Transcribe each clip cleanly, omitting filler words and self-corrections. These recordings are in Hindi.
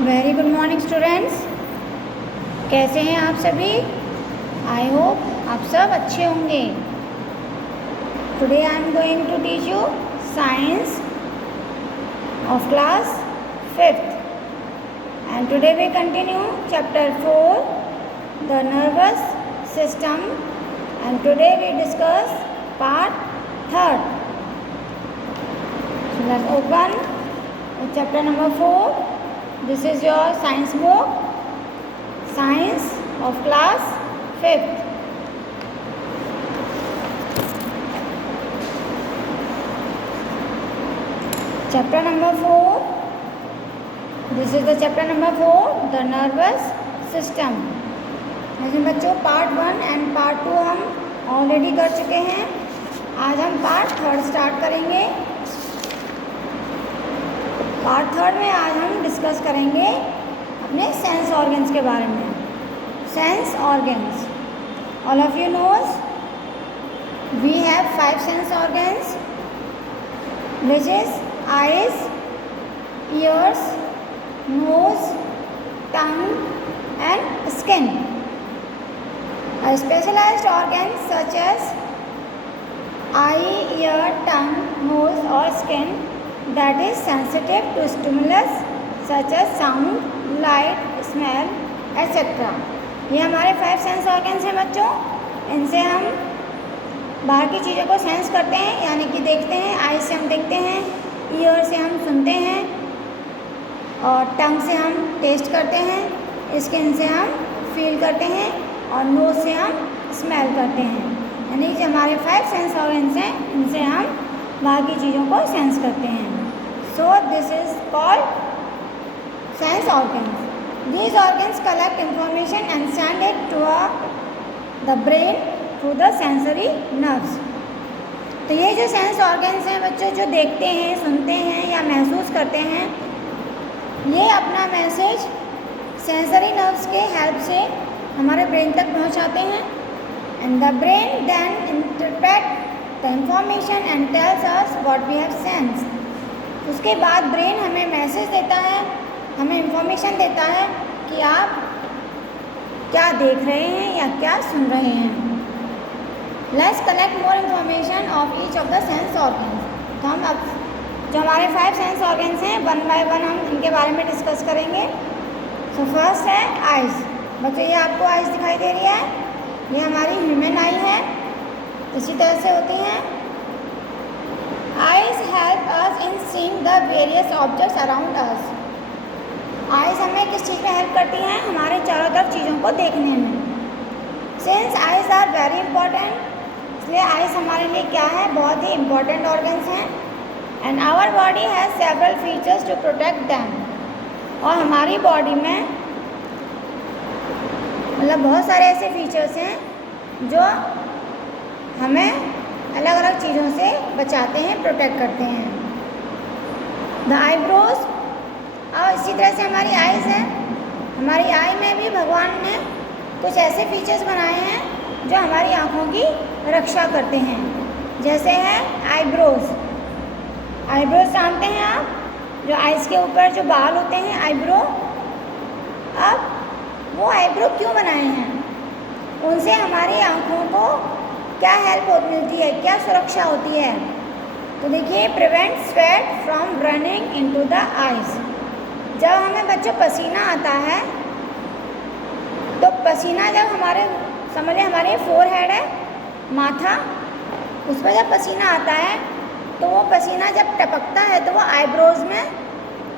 Very good morning students. कैसे हैं आप सभी? आई होप आप सब अच्छे होंगे। Today I am going to teach you science of class 5th and today we continue chapter 4 the nervous system and today we discuss part 3rd। So let's open chapter number 4. This is your science book, science of class 5th. Chapter number 4. This is the chapter number 4, the nervous system. लेकिन बच्चों पार्ट 1 एंड पार्ट 2 हम ऑलरेडी कर चुके हैं। आज हम पार्ट 3rd स्टार्ट करेंगे। पार्ट 3rd में आज हम डिस्कस करेंगे अपने सेंस ऑर्गन्स के बारे में। Sense organs, all of you know we have 5 sense organs which is eyes, ears, nose, tongue and skin. A specialized organs such as eye, ear, tongue, nose or skin that is sensitive to stimulus such as sound, light, smell, etc. ये हमारे 5 सेंस ऑर्गन्स हैं बच्चों। इनसे हम बाहर की चीज़ों को सेंस करते हैं, यानी कि देखते हैं। आई से हम देखते हैं, ईयर से हम सुनते हैं और टंग से हम टेस्ट करते हैं, स्किन से हम फील करते हैं और नोज से हम स्मेल करते हैं। यानी कि हमारे 5 सेंस ऑर्गन्स हैं, इनसे हम बाहर की चीज़ों को सेंस करते हैं। So this is called sense organs. These organs collect information and send it to the brain through the sensory nerves. तो ये जो सेंस ऑर्गन्स हैं बच्चों, जो देखते हैं, सुनते हैं या महसूस करते हैं, ये अपना मैसेज सेंसरी नर्व्स के हेल्प से हमारे ब्रेन तक पहुंचाते हैं। And the brain then interpret the information and tells us what we have sensed. उसके बाद ब्रेन हमें मैसेज देता है, हमें इंफॉर्मेशन देता है कि आप क्या देख रहे हैं या क्या सुन रहे हैं। Let's collect more information of each of the sense organs. तो हम अब जो हमारे 5 सेंस ऑर्गन्स हैं, 1 बाय 1 हम इनके बारे में डिस्कस करेंगे। सो फर्स्ट है आइज़। बच्चों ये आपको आइज़ दिखाई दे रही है, ये हमारी ह्यूमन आई है, इसी तरह से होती हैं। Eyes help us in seeing the various objects around us. Eyes हमें किस चीज़ में हेल्प करती हैं? हमारे चारों तरफ चीज़ों को देखने में। Since eyes are very important, इसलिए आइज़ हमारे लिए क्या है? बहुत ही इंपॉर्टेंट ऑर्गन्स हैं। And our body has several features to protect them. और हमारी बॉडी में मतलब बहुत सारे ऐसे फीचर्स हैं जो हमें अलग अलग चीज़ों से बचाते हैं, प्रोटेक्ट करते हैं। द आईब्रोज, और इसी तरह से हमारी आइज़ हैं। हमारी आई में भी भगवान ने कुछ ऐसे फीचर्स बनाए हैं जो हमारी आँखों की रक्षा करते हैं। जैसे है आईब्रोज। आईब्रोज जानते हैं आप, जो आइज़ के ऊपर जो बाल होते हैं, आईब्रो। अब वो आईब्रो क्यों बनाए हैं? उनसे हमारी आँखों को क्या हेल्प मिलती है, क्या सुरक्षा होती है? तो देखिए, prevent sweat from running into the eyes. जब हमें बच्चों पसीना आता है, तो पसीना जब हमारे, समझिए हमारे फोरहेड है, माथा, उस पर जब पसीना आता है तो वो पसीना जब टपकता है तो वो आईब्रोज में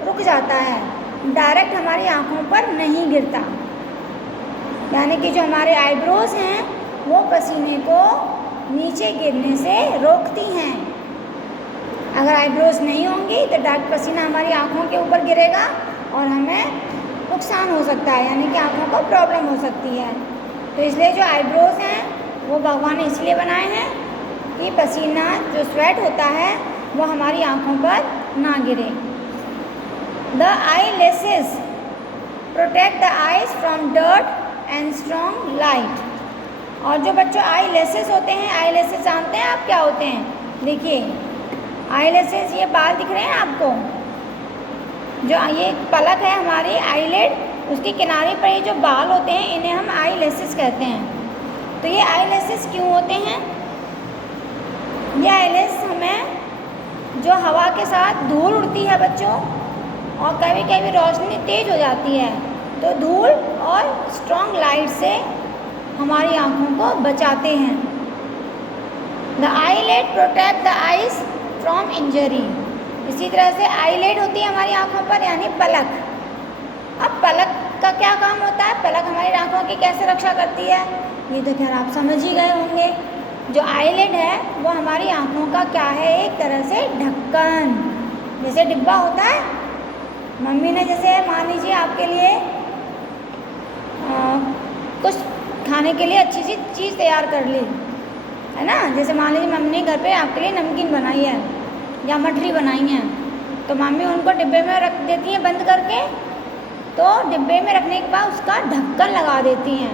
रुक जाता है, डायरेक्ट हमारी आँखों पर नहीं गिरता। यानी कि जो हमारे आईब्रोज हैं वो पसीने को नीचे गिरने से रोकती हैं। अगर आईब्रोज नहीं होंगी तो डायरेक्ट पसीना हमारी आँखों के ऊपर गिरेगा और हमें नुकसान हो सकता है, यानी कि आँखों को प्रॉब्लम हो सकती है। तो इसलिए जो आईब्रोज हैं वो भगवान ने इसलिए बनाए हैं कि पसीना जो स्वेट होता है वो हमारी आँखों पर ना गिरे। The I laces protect the eyes from dirt and strong light. और जो बच्चों आई लेसेस होते हैं, आई लेसेस जानते हैं आप क्या होते हैं? देखिए, आई लेसेस, ये बाल दिख रहे हैं आपको, जो ये पलक है हमारी आईलिड, उसके किनारे पर ये जो बाल होते हैं इन्हें हम आईलेसेस कहते हैं। तो ये आईलेसेस क्यों होते हैं? ये आईलेस हमें जो हवा के साथ धूल उड़ती है बच्चों, और कभी कभी रोशनी तेज हो जाती है, तो धूल और स्ट्रॉन्ग लाइट से हमारी आँखों को बचाते हैं। The eyelid protect the eyes from injury. इसी तरह से आईलिड होती है हमारी आँखों पर, यानी पलक। अब पलक का क्या काम होता है? पलक हमारी आँखों की कैसे रक्षा करती है, ये तो खैर आप समझ ही गए होंगे। जो आईलिड है वो हमारी आँखों का क्या है? एक तरह से ढक्कन, जैसे डिब्बा होता है। मम्मी ने जैसे मान लीजिए आपके लिए कुछ खाने के लिए अच्छी सी चीज़ तैयार कर ली है ना, जैसे मान लीजिए मम्मी ने घर पे आपके लिए नमकीन बनाई है या मठरी बनाई है, तो मम्मी उनको डिब्बे में रख देती हैं बंद करके। तो डिब्बे में रखने के बाद उसका ढक्कन लगा देती हैं।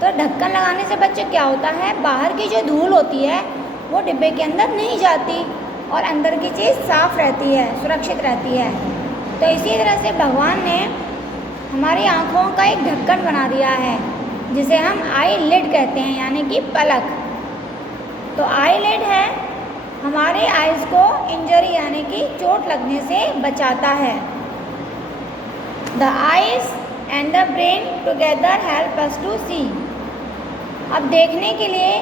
तो ढक्कन लगाने से बच्चे क्या होता है, बाहर की जो धूल होती है वो डिब्बे के अंदर नहीं जाती और अंदर की चीज़ साफ़ रहती है, सुरक्षित रहती है। तो इसी तरह से भगवान ने हमारी आँखों का एक ढक्कन बना दिया है, जिसे हम आईलिड कहते हैं, यानी कि पलक। तो आईलिड है हमारे आइज़ को इंजरी यानी कि चोट लगने से बचाता है। The eyes and the brain together help us to see. अब देखने के लिए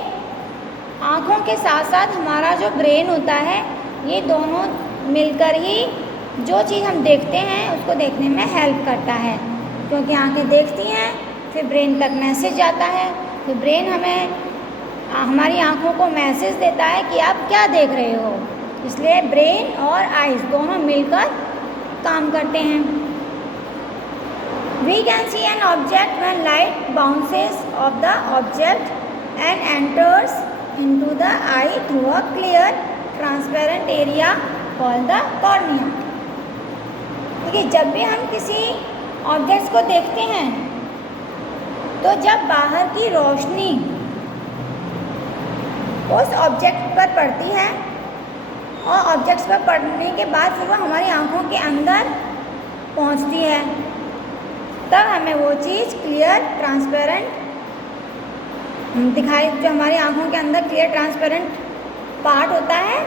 आँखों के साथ साथ हमारा जो ब्रेन होता है, ये दोनों मिलकर ही जो चीज़ हम देखते हैं उसको देखने में हेल्प करता है। क्योंकि आँखें देखती हैं, फिर ब्रेन तक मैसेज जाता है, फिर ब्रेन हमें हमारी आँखों को मैसेज देता है कि आप क्या देख रहे हो। इसलिए ब्रेन और आइज़ दोनों मिलकर काम करते हैं। We can see an object when light bounces off the object and enters into the eye through a clear transparent area called the cornea. देखिए, जब भी हम किसी ऑब्जेक्ट्स को देखते हैं तो जब बाहर की रोशनी उस ऑब्जेक्ट पर पड़ती है और ऑब्जेक्ट्स पर पड़ने के बाद फिर वो हमारी आँखों के अंदर पहुँचती है, तब हमें वो चीज़ क्लियर ट्रांसपेरेंट दिखाई, जो हमारी आँखों के अंदर क्लियर ट्रांसपेरेंट पार्ट होता है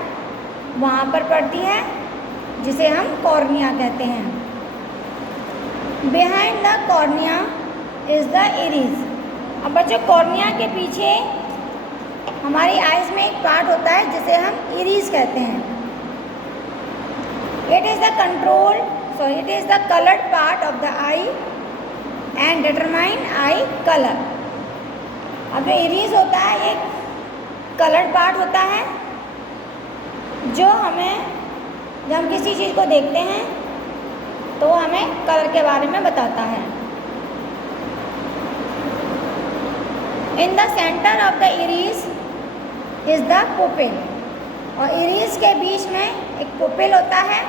वहाँ पर पड़ती है, जिसे हम कॉर्निया कहते हैं। Behind the cornea is the iris. अब बच्चों, कॉर्निया के पीछे हमारी आइज़ में एक पार्ट होता है जिसे हम इरिस कहते हैं। It is the coloured part of the I and determine I colour. अब जो इरिस होता है ये कलर्ड पार्ट होता है, जो हमें जब हम किसी चीज़ को देखते हैं तो हमें कलर के बारे में बताता है। In the centre of the iris is the pupil. और इरिस के बीच में एक पुपिल होता है,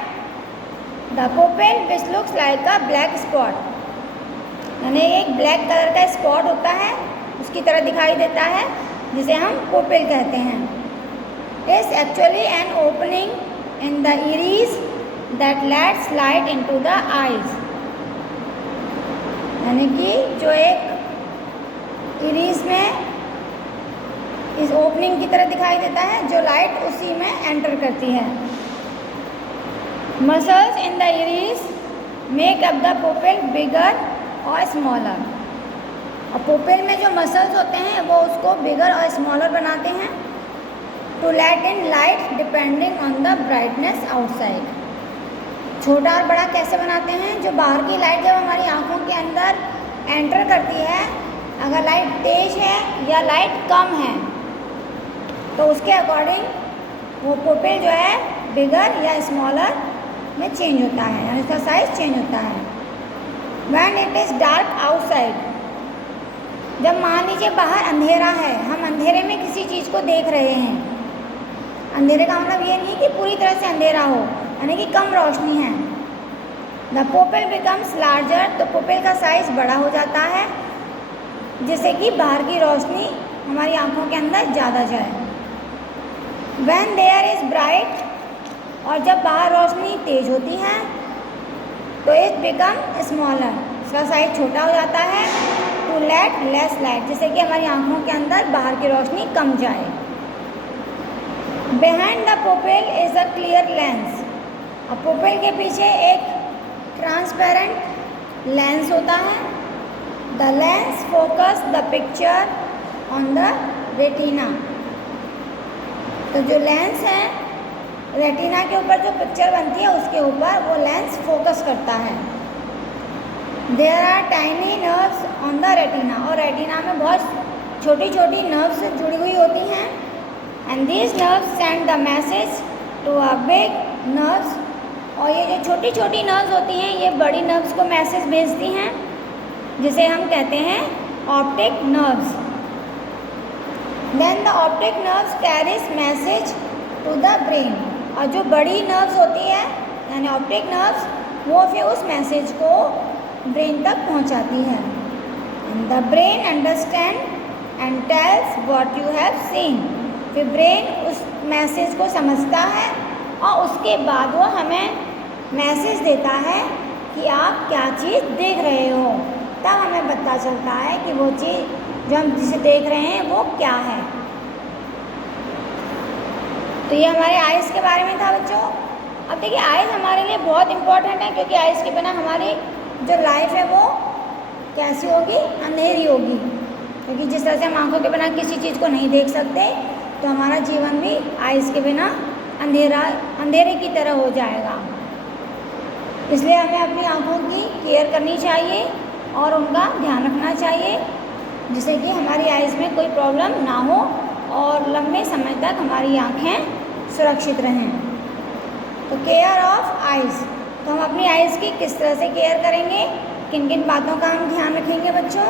the pupil which looks like a black spot, यानी एक ब्लैक कलर का स्पॉट होता है, उसकी तरह दिखाई देता है, जिसे हम पुपिल कहते हैं। Is actually an opening in the iris that let's light into the eyes. यानी कि जो एक इरिस में इस ओपनिंग की तरह दिखाई देता है, जो लाइट उसी में एंटर करती है। Muscles in the iris make up the pupil bigger और स्मॉलर। और पुपिल में जो मसल्स होते हैं वो उसको बिगर और स्मॉलर बनाते हैं to let in light depending on the brightness outside. छोटा और बड़ा कैसे बनाते हैं? जो बाहर की लाइट जब हमारी आँखों के अंदर एंटर करती है, अगर लाइट तेज है या लाइट कम है तो उसके अकॉर्डिंग वो पुपिल जो है बिगर या स्मॉलर में चेंज होता है, यानी उसका साइज चेंज होता है। When it is dark outside, जब मान लीजिए बाहर अंधेरा है, हम अंधेरे में किसी चीज़ को देख रहे हैं, अंधेरे का मतलब ये नहीं कि पूरी तरह से अंधेरा हो, यानी कि कम रोशनी है, द पुपिल बिकम्स लार्जर, तो पुपिल का साइज बड़ा हो जाता है, जिससे कि बाहर की रोशनी हमारी आँखों के अंदर ज़्यादा जाए। व्हेन देयर इज़ ब्राइट, और जब बाहर रोशनी तेज होती है, तो इट बिकम स्मॉलर, इसका साइज छोटा हो जाता है। टू लेट लेस लाइट, जैसे कि हमारी आँखों के अंदर बाहर की रोशनी कम जाए। Behind the pupil is a clear lens, अब पुपिल के पीछे एक ट्रांसपेरेंट लेंस होता है। The lens focus the picture on the retina, तो जो लेंस है रेटिना के ऊपर जो पिक्चर बनती है उसके ऊपर वो लेंस फोकस करता है। There are tiny nerves on the retina, और रेटिना में बहुत छोटी छोटी नर्व्स जुड़ी हुई होती हैं। And these nerves send the message to a big nerves, और ये जो छोटी छोटी नर्व्स होती हैं ये बड़ी नर्व्स को मैसेज भेजती हैं, जिसे हम कहते हैं optic nerves. Then the optic nerves carries message to the brain, और जो बड़ी नर्व्स होती है यानी ऑप्टिक नर्व्स वो फिर उस मैसेज को ब्रेन तक पहुंचाती है। And the brain understand and tells what you have seen, फिर ब्रेन उस मैसेज को समझता है और उसके बाद वो हमें मैसेज देता है कि आप क्या चीज़ देख रहे हो, तब हमें पता चलता है कि वो चीज़ जो हम जिसे देख रहे हैं वो क्या है। तो ये हमारे आइज़ के बारे में था बच्चों। अब देखिए आइज़ हमारे लिए बहुत इम्पोर्टेंट है, क्योंकि आइज़ के बिना हमारी जो लाइफ है वो कैसी होगी, अंधेरी होगी। क्योंकि जिस तरह से हम आँखों के बिना किसी चीज़ को नहीं देख सकते, तो हमारा जीवन भी आइज़ के बिना अंधेरे की तरह हो जाएगा। इसलिए हमें अपनी आँखों की केयर करनी चाहिए और उनका ध्यान रखना चाहिए, जिससे कि हमारी आइज़ में कोई प्रॉब्लम ना हो और लंबे समय तक हमारी आँखें सुरक्षित रहें। तो केयर ऑफ आइज़, तो हम अपनी आइज़ की किस तरह से केयर करेंगे, किन किन बातों का हम ध्यान रखेंगे बच्चों।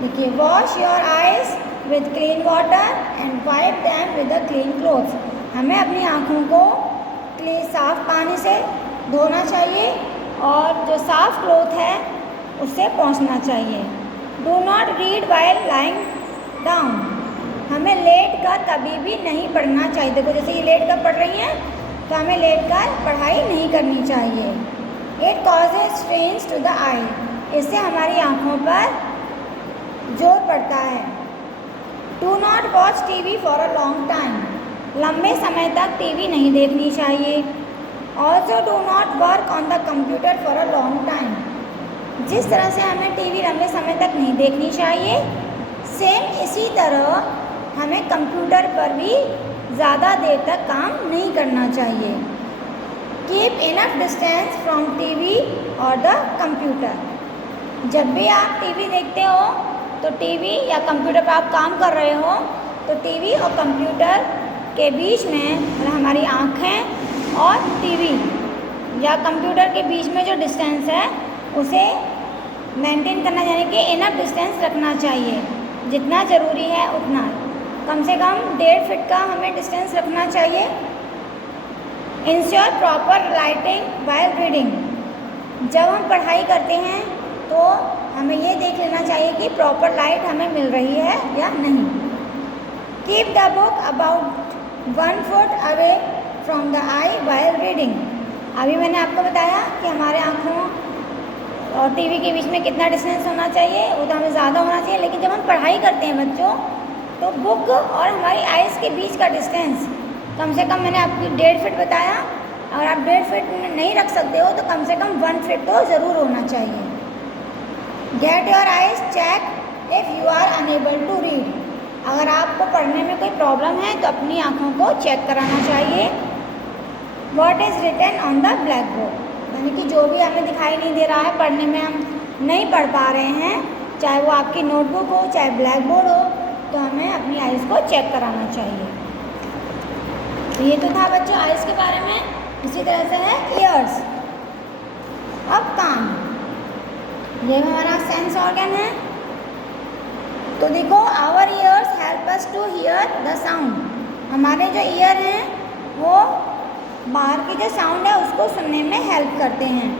देखिए, wash your eyes with clean water and wipe them with a clean cloth, हमें अपनी आँखों को साफ़ पानी से धोना चाहिए और जो साफ़ क्लॉथ है उससे पोंछना चाहिए। Do not read while lying down, हमें लेट कर कभी भी नहीं पढ़ना चाहिए। देखो जैसे ये लेट कर पढ़ रही हैं तो हमें लेट कर पढ़ाई नहीं करनी चाहिए। It causes strains to the eye, इससे हमारी आँखों पर जोर पड़ता है। Do not watch TV for a long time, लंबे समय तक टीवी नहीं देखनी चाहिए। Also do not work on the computer for a long time, जिस तरह से हमें टीवी लंबे समय तक नहीं देखनी चाहिए, सेम इसी तरह हमें कंप्यूटर पर भी ज़्यादा देर तक काम नहीं करना चाहिए। Keep enough distance from TV और द कंप्यूटर, जब भी आप टीवी देखते हो तो टीवी या कंप्यूटर पर आप काम कर रहे हो तो टीवी और कंप्यूटर के बीच में मतलब हमारी आँखें और टीवी या कंप्यूटर के बीच में जो डिस्टेंस है उसे मेंटेन करना, यानी कि इनफ डिस्टेंस रखना चाहिए। जितना ज़रूरी है उतना, कम से कम 1.5 फीट का हमें डिस्टेंस रखना चाहिए। Ensure proper lighting while reading, जब हम पढ़ाई करते हैं तो हमें ये देख लेना चाहिए कि प्रॉपर लाइट हमें मिल रही है या नहीं। Keep the book about 1 foot away from the I while reading, अभी मैंने आपको बताया कि हमारे आँखों और टीवी के बीच में कितना डिस्टेंस होना चाहिए, वो तो हमें ज़्यादा होना चाहिए। लेकिन जब हम पढ़ाई करते हैं बच्चों तो बुक और हमारी आइज़ के बीच का डिस्टेंस कम से कम मैंने आपको 1.5 फीट बताया। अगर आप 1.5 फीट नहीं रख सकते हो तो कम से कम 1 फीट तो ज़रूर होना चाहिए। Get your eyes check if you are unable to read, अगर आपको पढ़ने में कोई प्रॉब्लम है तो अपनी आँखों को चेक कराना चाहिए। What is written on the black board, यानी कि जो भी हमें दिखाई नहीं दे रहा है, पढ़ने में हम नहीं पढ़ पा रहे हैं, चाहे वो आपकी नोटबुक हो चाहे ब्लैक बोर्ड हो, तो हमें अपनी आइज़ को चेक कराना चाहिए। तो ये तो था बच्चों आइज़ के बारे में। इसी तरह से है ईयर्स। अब कान, ये हमारा सेंस ऑर्गन है। तो देखो, our ears help us to hear the sound, हमारे जो ईयर हैं वो बाहर की जो साउंड है उसको सुनने में हेल्प करते हैं।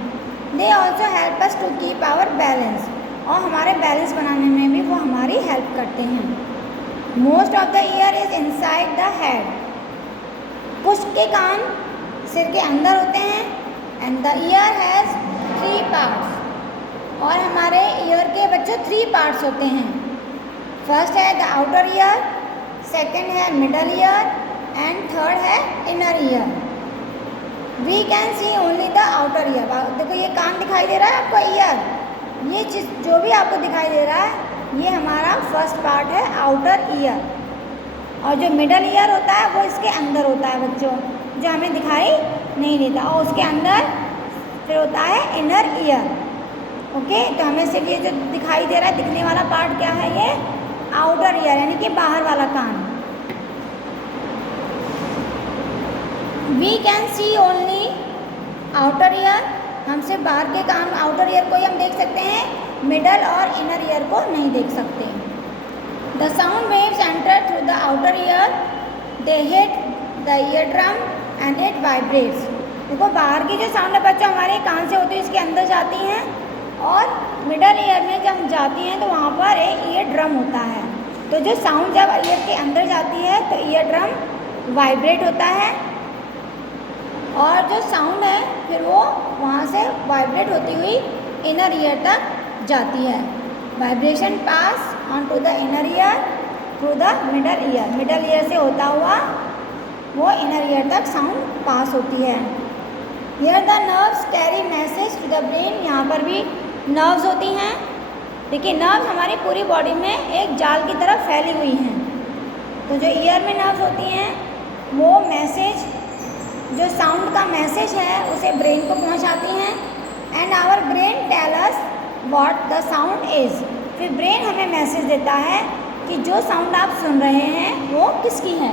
They also help us to keep our balance, और हमारे बैलेंस बनाने में भी वो हमारी हेल्प करते हैं। Most of the year is inside the head, कुछ के कान सिर के अंदर होते हैं। And the year has 3 parts, और हमारे ईयर के बच्चों 3 पार्ट्स होते हैं। फर्स्ट है द आउटर ईयर, सेकेंड है मिडल ईयर एंड थर्ड है inner ear. We can see only the outer ear. देखो ये कान दिखाई दे रहा है आपको, ईयर, ये चीज़ जो भी आपको दिखाई दे रहा है ये हमारा फर्स्ट पार्ट है आउटर ईयर, और जो मिडल ईयर होता है वो इसके अंदर होता है बच्चों, जो हमें दिखाई नहीं देता, और उसके अंदर फिर होता है इनर ईयर। ओके, तो हमें सिर्फ ये जो दिखाई दे रहा है दिखने वाला पार्ट क्या है, ये आउटर ईयर यानी कि बाहर वाला कान। We can see only outer ear, हम सिर्फ बाहर के कान आउटर ईयर को ही हम देख सकते हैं, मिडल और इनर ईयर को नहीं देख सकते। The sound waves enter through the outer year, they hit the year drum and it vibrates. देखो बाहर की जो साउंड है बच्चों हमारे कान से होती है इसके अंदर जाती हैं, और मिडल ईयर में जब जाती हैं तो वहाँ पर एक ईयर ड्रम होता है। तो जो साउंड जब ईयर के अंदर जाती है तो ईयर ड्रम वाइब्रेट होता है, और जो साउंड है फिर वो वहाँ से वाइब्रेट होती हुई इनर ईयर तक जाती है। Vibration pass on to the inner ear through the middle ear, middle ear से होता हुआ वो इनर ईयर तक साउंड पास होती है। Here the nerves carry message to the brain, यहाँ पर भी नर्व्स होती हैं। देखिए नर्व्स हमारी पूरी बॉडी में एक जाल की तरह फैली हुई हैं। तो जो ईयर में नर्व्स होती हैं वो मैसेज, जो साउंड का मैसेज है उसे ब्रेन को पहुंचाती हैं, and our brain tell us what the sound is. फिर ब्रेन हमें मैसेज देता है कि जो साउंड आप सुन रहे हैं वो किसकी है।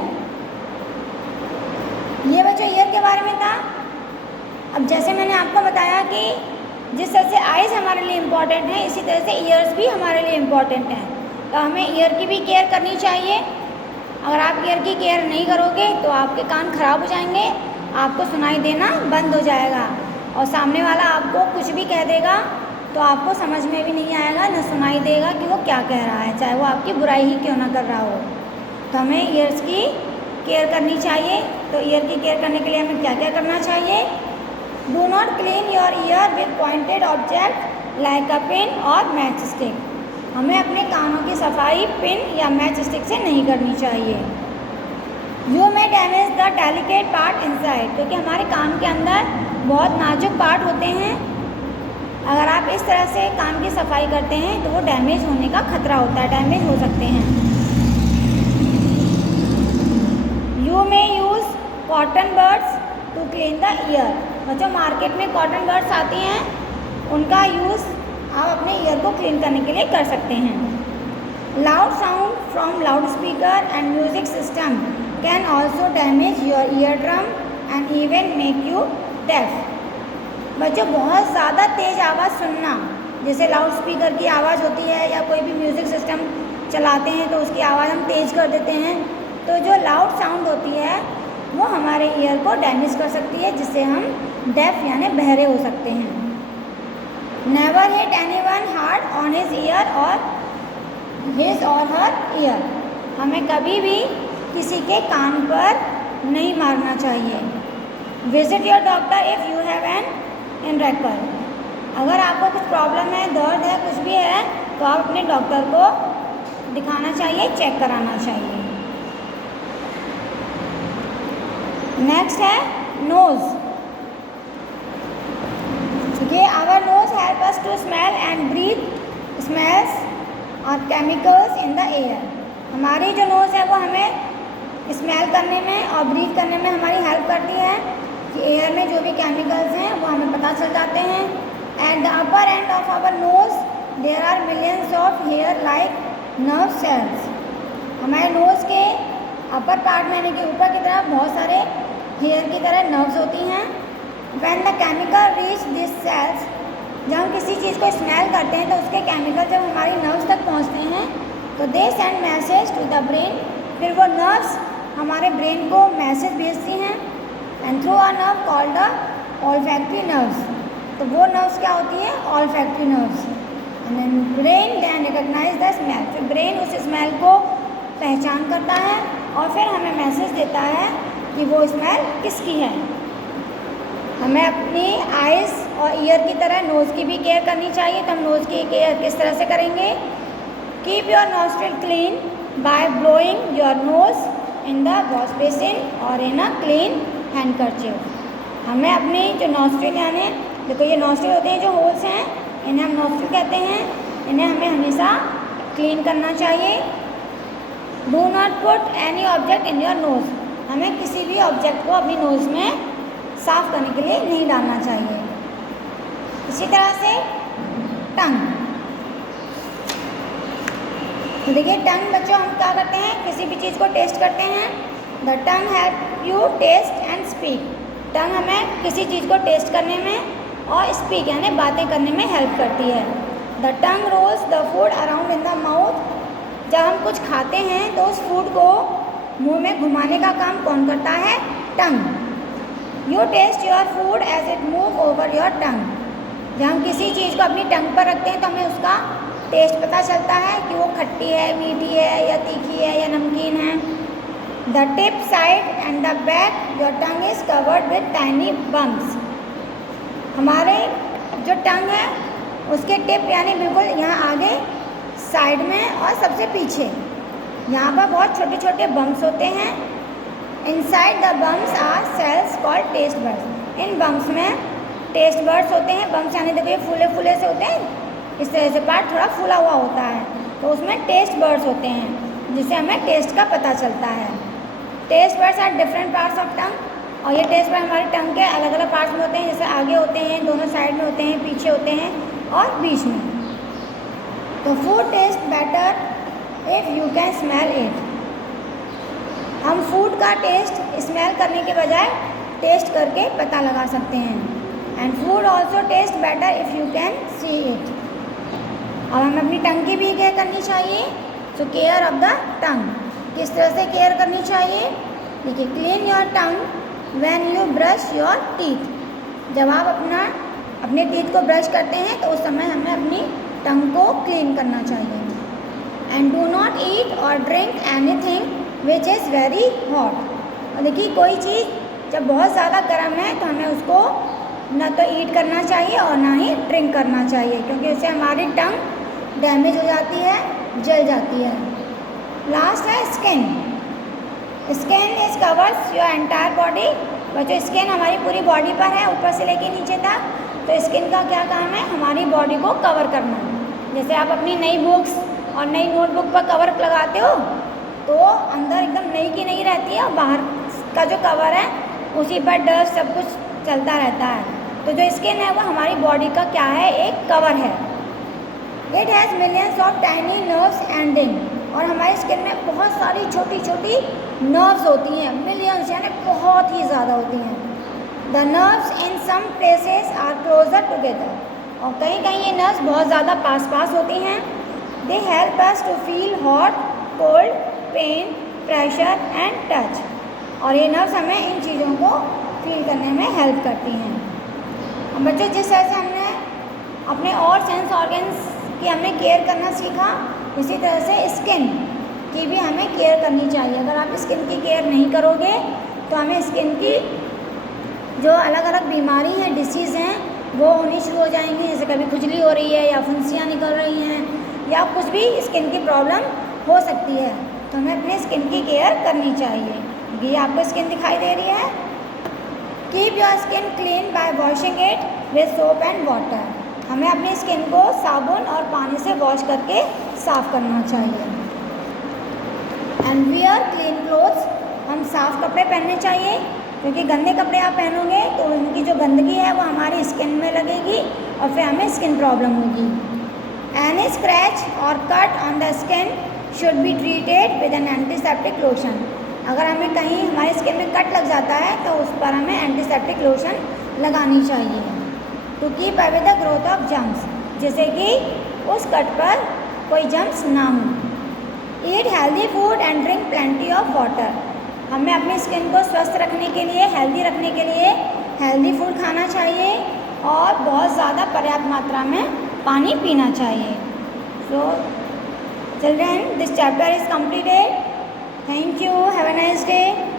ये बच्चों ईयर के बारे में था। अब जैसे मैंने आपको बताया कि जिस तरह से आइज़ हमारे लिए इम्पॉर्टेंट है इसी तरह से ईयर्स भी हमारे लिए इम्पॉर्टेंट हैं, तो हमें ईयर की भी केयर करनी चाहिए। अगर आप ईयर की केयर नहीं करोगे तो आपके कान खराब हो जाएंगे, आपको सुनाई देना बंद हो जाएगा, और सामने वाला आपको कुछ भी कह देगा तो आपको समझ में भी नहीं आएगा, न सुनाई देगा कि वो क्या कह रहा है, चाहे वो आपकी बुराई ही क्यों ना कर रहा हो। तो हमें ईयर्स की केयर करनी चाहिए। तो ईयर की केयर करने के लिए हमें क्या क्या करना चाहिए? Do not clean your year with pointed object like a pin और मैच स्टिक। हमें अपने कानों की सफाई पिन या मैच स्टिक से नहीं करनी चाहिए। You may damage the delicate part inside, क्योंकि हमारे कान के अंदर बहुत नाजुक पार्ट होते हैं। अगर आप इस तरह से कान की सफाई करते हैं तो वो डैमेज होने का खतरा होता है, डैमेज हो सकते हैं। You may use cotton buds to clean the ear. बच्चों मार्केट में कॉटन बड्स आती हैं, उनका यूज़ आप अपने ईयर को क्लीन करने के लिए कर सकते हैं। Loud sound from loud speaker and music system can also damage your ear drum and even make you deaf. बच्चों बहुत ज़्यादा तेज़ आवाज़ सुनना, जैसे लाउड स्पीकर की आवाज़ होती है या कोई भी म्यूज़िक सिस्टम चलाते हैं तो उसकी आवाज़ हम तेज़ कर देते हैं, तो जो लाउड साउंड होती है वो हमारे ईयर को डैमेज कर सकती है, जिससे हम डेफ यानी बहरे हो सकते हैं। Never hit anyone hard on his year और हिज और हर ईयर। हमें कभी भी किसी के कान पर नहीं मारना चाहिए। Visit your doctor if you have an इनरेक्टर। अगर आपको कुछ प्रॉब्लम है, दर्द है, कुछ भी है, तो आप अपने डॉक्टर को दिखाना चाहिए, चेक कराना चाहिए। नेक्स्ट है नोज़। ये our nose help us to smell and breathe smells are chemicals in the air. हमारी जो नोज़ है वो हमें स्मेल करने में और ब्रीथ करने में हमारी हेल्प करती है कि एयर में जो भी केमिकल्स हैं वो हमें पता चल जाते हैं। At the upper end of our nose there are millions of hair like nerve cells. हमारे नोज़ के अपर पार्ट में यानी कि ऊपर की तरफ बहुत सारे हेयर की तरह नर्व्स होती हैं। When the chemical reach these cells, जब हम किसी चीज़ को स्मेल करते हैं तो उसके केमिकल जब हमारी नर्व्स तक पहुंचते हैं तो they send message to the brain. फिर वो नर्व्स हमारे ब्रेन को मैसेज भेजती हैं, and through a nerve called the olfactory nerves. तो वो नर्व्स क्या होती हैं? Olfactory nerves. And then brain then recognise the smell. फिर ब्रेन उस स्मेल को पहचान करता है और फिर हमें मैसेज देता है कि वो स्मेल किसकी है। हमें अपनी आइज़ और ईयर की तरह नोज़ की भी केयर करनी चाहिए। तो हम नोज़ की केयर किस तरह से करेंगे? Keep your nostril clean by blowing your nose in the wash basin or in a clean हैंडकरचिफ। हमें अपनी जो नॉस्ट्रिल यानी देखो ये नॉस्ट्रिल होते हैं जो होल्स हैं, इन्हें हम नॉस्ट्रिल कहते हैं। इन्हें हमें हमेशा क्लीन करना चाहिए। Do not put any object in your nose. हमें किसी भी ऑब्जेक्ट को अपनी नोज़ में साफ करने के लिए नहीं डालना चाहिए। इसी तरह से टंग। तो देखिए टंग बच्चों हम क्या करते हैं, किसी भी चीज़ को टेस्ट करते हैं। The tongue help you taste and speak. Tongue हमें किसी चीज़ को टेस्ट करने में और स्पीक यानी बातें करने में हेल्प करती है। The tongue rolls the food around in the mouth. जब हम कुछ खाते हैं तो उस फूड को मुंह में घुमाने का काम कौन करता है? Tongue. You taste your food as it move over your tongue. जब हम किसी चीज़ को अपनी टंग पर रखते हैं तो हमें उसका टेस्ट पता चलता है कि वो खट्टी है, मीठी है या तीखी है या नमकीन है। The tip side and the back your tongue is covered with tiny bumps. हमारे जो टंग है उसके टिप यानी बिल्कुल यहाँ आगे साइड में और सबसे पीछे यहाँ पर बहुत छोटे छोटे बम्प्स होते हैं। Inside the bumps are cells called taste buds. इन बम्प्स में टेस्ट बर्ड्स होते हैं। बम्प्स यानी देखो ये फूले फूले से होते हैं, इस तरह से पार्ट थोड़ा फूला हुआ होता है, तो उसमें टेस्ट बर्ड्स होते हैं जिससे हमें टेस्ट का पता चलता है। Taste buds are different parts of tongue. और ये टेस्ट बर्ड हमारे टंग के अलग अलग पार्ट्स में होते हैं, जैसे आगे होते हैं, दोनों साइड में होते हैं, पीछे होते हैं और बीच में। तो food taste better if you can smell it. हम फूड का टेस्ट स्मेल करने के बजाय टेस्ट करके पता लगा सकते हैं। And food also taste better if you can see it. अब हमें अपनी टंग की भी केयर करनी चाहिए। So care of the tongue, किस तरह से केयर करनी चाहिए? देखिए clean your tongue when you brush your teeth. जब आप अपने टीथ को ब्रश करते हैं तो उस समय हमें अपनी टंग को क्लीन करना चाहिए। एंड डू नॉट ईट और drink anything which is very hot. और देखिए कोई चीज़ जब बहुत ज़्यादा गर्म है तो हमें उसको ना तो ईट करना चाहिए और ना ही ड्रिंक करना चाहिए, क्योंकि इससे हमारी टंग डैमेज हो जाती है, जल जाती है। लास्ट है skin. Skin is covers your entire body. बच्चों स्किन हमारी पूरी बॉडी पर है, ऊपर से लेके नीचे तक। तो स्किन का क्या काम है? हमारी बॉडी को कवर करना। जैसे आप अपनी नई बुक्स और नई नोटबुक पर कवर लगाते हो तो अंदर एकदम नई की नहीं रहती है और बाहर का जो कवर है उसी पर डस्ट सब कुछ चलता रहता है। तो जो स्किन है वो हमारी बॉडी का क्या है? एक कवर है। It has millions of tiny nerves ending. और हमारी स्किन में बहुत सारी छोटी छोटी नर्व्स होती हैं, मिलियंस यानी बहुत ही ज़्यादा होती हैं। The nerves in some places are closer together. और कहीं कहीं ये नर्व्स बहुत ज़्यादा पास पास होती हैं। They help us to feel hot, cold, pain, pressure and touch. और ये नर्व्स हमें इन चीज़ों को फील करने में हेल्प करती हैं। अब बच्चों जिस तरह से हमने अपने और सेंस ऑर्गन्स की हमने केयर करना सीखा, इसी तरह से स्किन की भी हमें केयर करनी चाहिए। अगर आप स्किन की केयर नहीं करोगे तो हमें स्किन की जो अलग अलग बीमारी हैं, डिसीज़ हैं, वो होनी शुरू हो जाएंगी। जैसे कभी खुजली हो रही है या फुंसियाँ निकल रही हैं या कुछ भी स्किन की प्रॉब्लम हो सकती है। तो हमें अपने स्किन की केयर करनी चाहिए। ये आपको स्किन दिखाई दे रही है। Keep your skin clean bye washing it with soap and water. हमें अपनी स्किन को साबुन और पानी से वॉश करके साफ़ करना चाहिए। And wear clean clothes. हम साफ़ कपड़े पहनने चाहिए, क्योंकि गंदे कपड़े आप पहनोगे तो उनकी जो गंदगी है वो हमारी स्किन में लगेगी और फिर हमें स्किन प्रॉब्लम होगी। एनी स्क्रैच और cut on the skin should be treated with N antiseptic lotion. अगर हमें कहीं हमारी स्किन में कट लग जाता है तो उस पर हमें एंटीसेप्टिक लोशन लगानी चाहिए to keep away the growth of germs, जैसे कि उस कट पर कोई जम्स ना हो। Eat healthy food and drink plenty of water. हमें अपनी स्किन को स्वस्थ रखने के लिए, हेल्दी रखने के लिए हेल्दी फूड खाना चाहिए और बहुत ज़्यादा पर्याप्त मात्रा में पानी पीना चाहिए। So children, this chapter is completed. Thank you. Have a nice day.